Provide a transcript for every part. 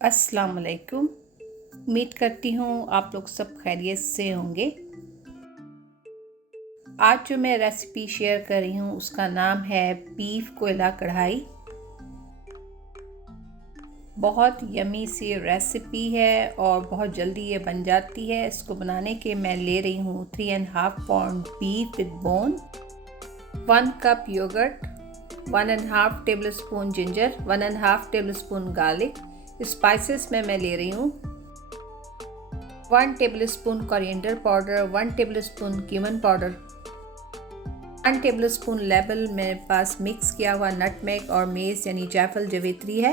अस्सलाम वालेकुम। उम्मीद करती हूँ आप लोग सब खैरियत से होंगे। आज जो मैं रेसिपी शेयर कर रही हूँ उसका नाम है बीफ कोयला कढ़ाई। बहुत यमी सी रेसिपी है और बहुत जल्दी ये बन जाती है। इसको बनाने के मैं ले रही हूँ 3.5 pound beef with bone, 1 cup yogurt, 1.5 table स्पून जिंजर, 1.5 टेबल स्पून गार्लिक। स्पाइसेस में मैं ले रही हूँ 1 tablespoon coriander powder, 1 tablespoon cumin powder, 1 tablespoon लेबल मेरे पास मिक्स किया हुआ नटमेग और मेस यानी जायफल जवित्री है,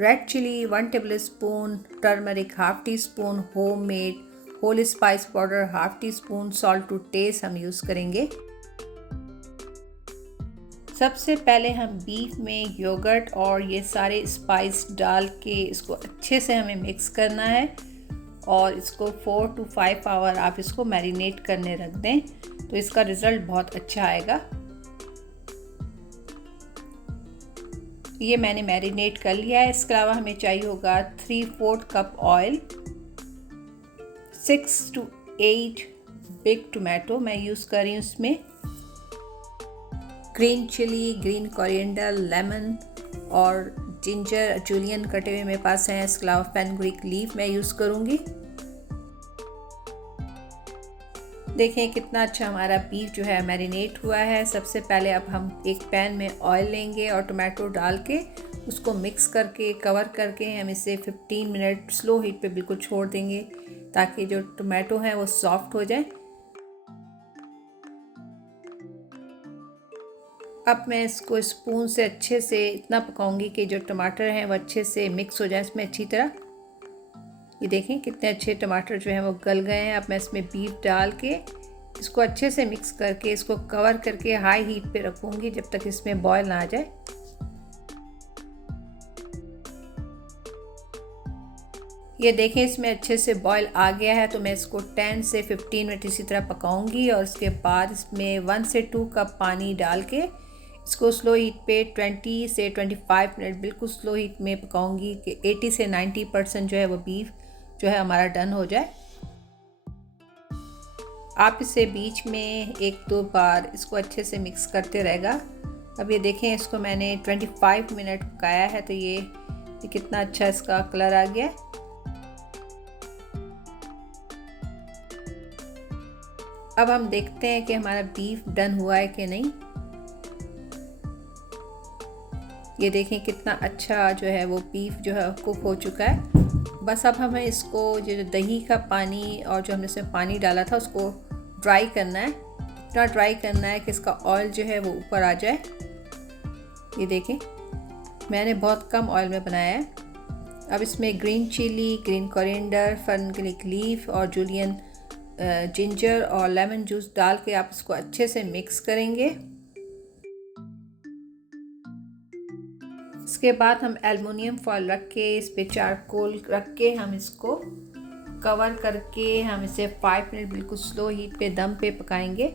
red chilli 1 tablespoon, turmeric half teaspoon, homemade whole spice powder half teaspoon, salt to taste हम यूज़ करेंगे। सबसे पहले हम बीफ में योगर्ट और ये सारे स्पाइस डाल के इसको अच्छे से हमें मिक्स करना है और इसको 4 to 5 आवर आप इसको मैरिनेट करने रख दें तो इसका रिज़ल्ट बहुत अच्छा आएगा। ये मैंने मैरिनेट कर लिया है। इसके अलावा हमें चाहिए होगा 3/4 cup oil, 6 to 8 big tomato मैं यूज़ कर रही हूँ। इसमें green chilli, green coriander, lemon और जिंजर जूलियन कटे हुए मेरे पास हैं। इसके अलावा फेनुग्रीक लीफ मैं यूज़ करूँगी। देखें कितना अच्छा हमारा बीफ जो है मैरिनेट हुआ है। सबसे पहले अब हम एक पैन में ऑयल लेंगे और टोमेटो डाल के उसको मिक्स करके कवर करके हम इसे 15 मिनट स्लो हीट पे बिल्कुल छोड़ देंगे ताकि जो टोमेटो है वो सॉफ्ट हो जाए। अब मैं इसको स्पून से अच्छे से इतना पकाऊंगी कि जो टमाटर हैं वो अच्छे से मिक्स हो जाए इसमें अच्छी तरह। ये देखें कितने अच्छे टमाटर जो हैं वो गल गए हैं। अब मैं इसमें बीफ डाल के इसको अच्छे से मिक्स करके इसको कवर करके हाई हीट पे रखूँगी जब तक इसमें बॉयल ना आ जाए। ये देखें इसमें अच्छे से बॉयल आ गया है तो मैं इसको 10 से 15 मिनट इसी तरह पकाऊंगी और उसके बाद इसमें 1 से 2 कप पानी डाल के इसको स्लो हीट पे 20 से 25 मिनट बिल्कुल स्लो हीट में पकाऊंगी कि 80 से 90% जो है वो बीफ जो है हमारा डन हो जाए। आप इसे बीच में 1-2 बार इसको अच्छे से मिक्स करते रहेगा। अब ये देखें इसको मैंने 25 मिनट पकाया है तो ये कितना अच्छा इसका कलर आ गया। अब हम देखते हैं कि हमारा बीफ डन हुआ है कि नहीं। ये देखें कितना अच्छा जो है वो बीफ जो है कुक हो चुका है। बस अब हमें इसको जो दही का पानी और जो हमने इसमें पानी डाला था उसको ड्राई करना है। इतना ड्राई करना है कि इसका ऑयल जो है वो ऊपर आ जाए। ये देखें मैंने बहुत कम ऑयल में बनाया है। अब इसमें green chilli, green coriander, fenugreek leaf और जूलियन जिंजर और लेमन जूस डाल के आप इसको अच्छे से मिक्स करेंगे। इसके बाद हम एल्युमिनियम फॉयल रख के इस पे चारकोल रख के हम इसको कवर करके हम इसे 5 मिनट बिल्कुल स्लो हीट पे दम पे पकाएंगे।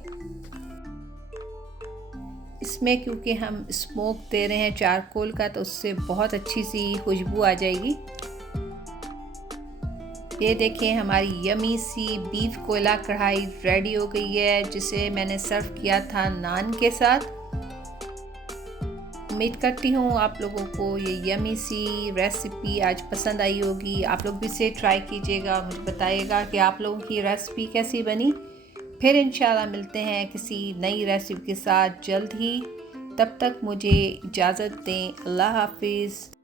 इसमें क्योंकि हम स्मोक दे रहे हैं चारकोल का तो उससे बहुत अच्छी सी खुशबू आ जाएगी। ये देखें हमारी यमी सी बीफ कोयला कढ़ाई रेडी हो गई है जिसे मैंने सर्व किया था नान के साथ। उम्मीद करती हूँ आप लोगों को ये यमी सी रेसिपी आज पसंद आई होगी। आप लोग भी इसे ट्राई कीजिएगा और मुझे बताइएगा कि आप लोगों की रेसिपी कैसी बनी। फिर इंशाल्लाह मिलते हैं किसी नई रेसिपी के साथ जल्द ही। तब तक मुझे इजाज़त दें। अल्लाह हाफिज़।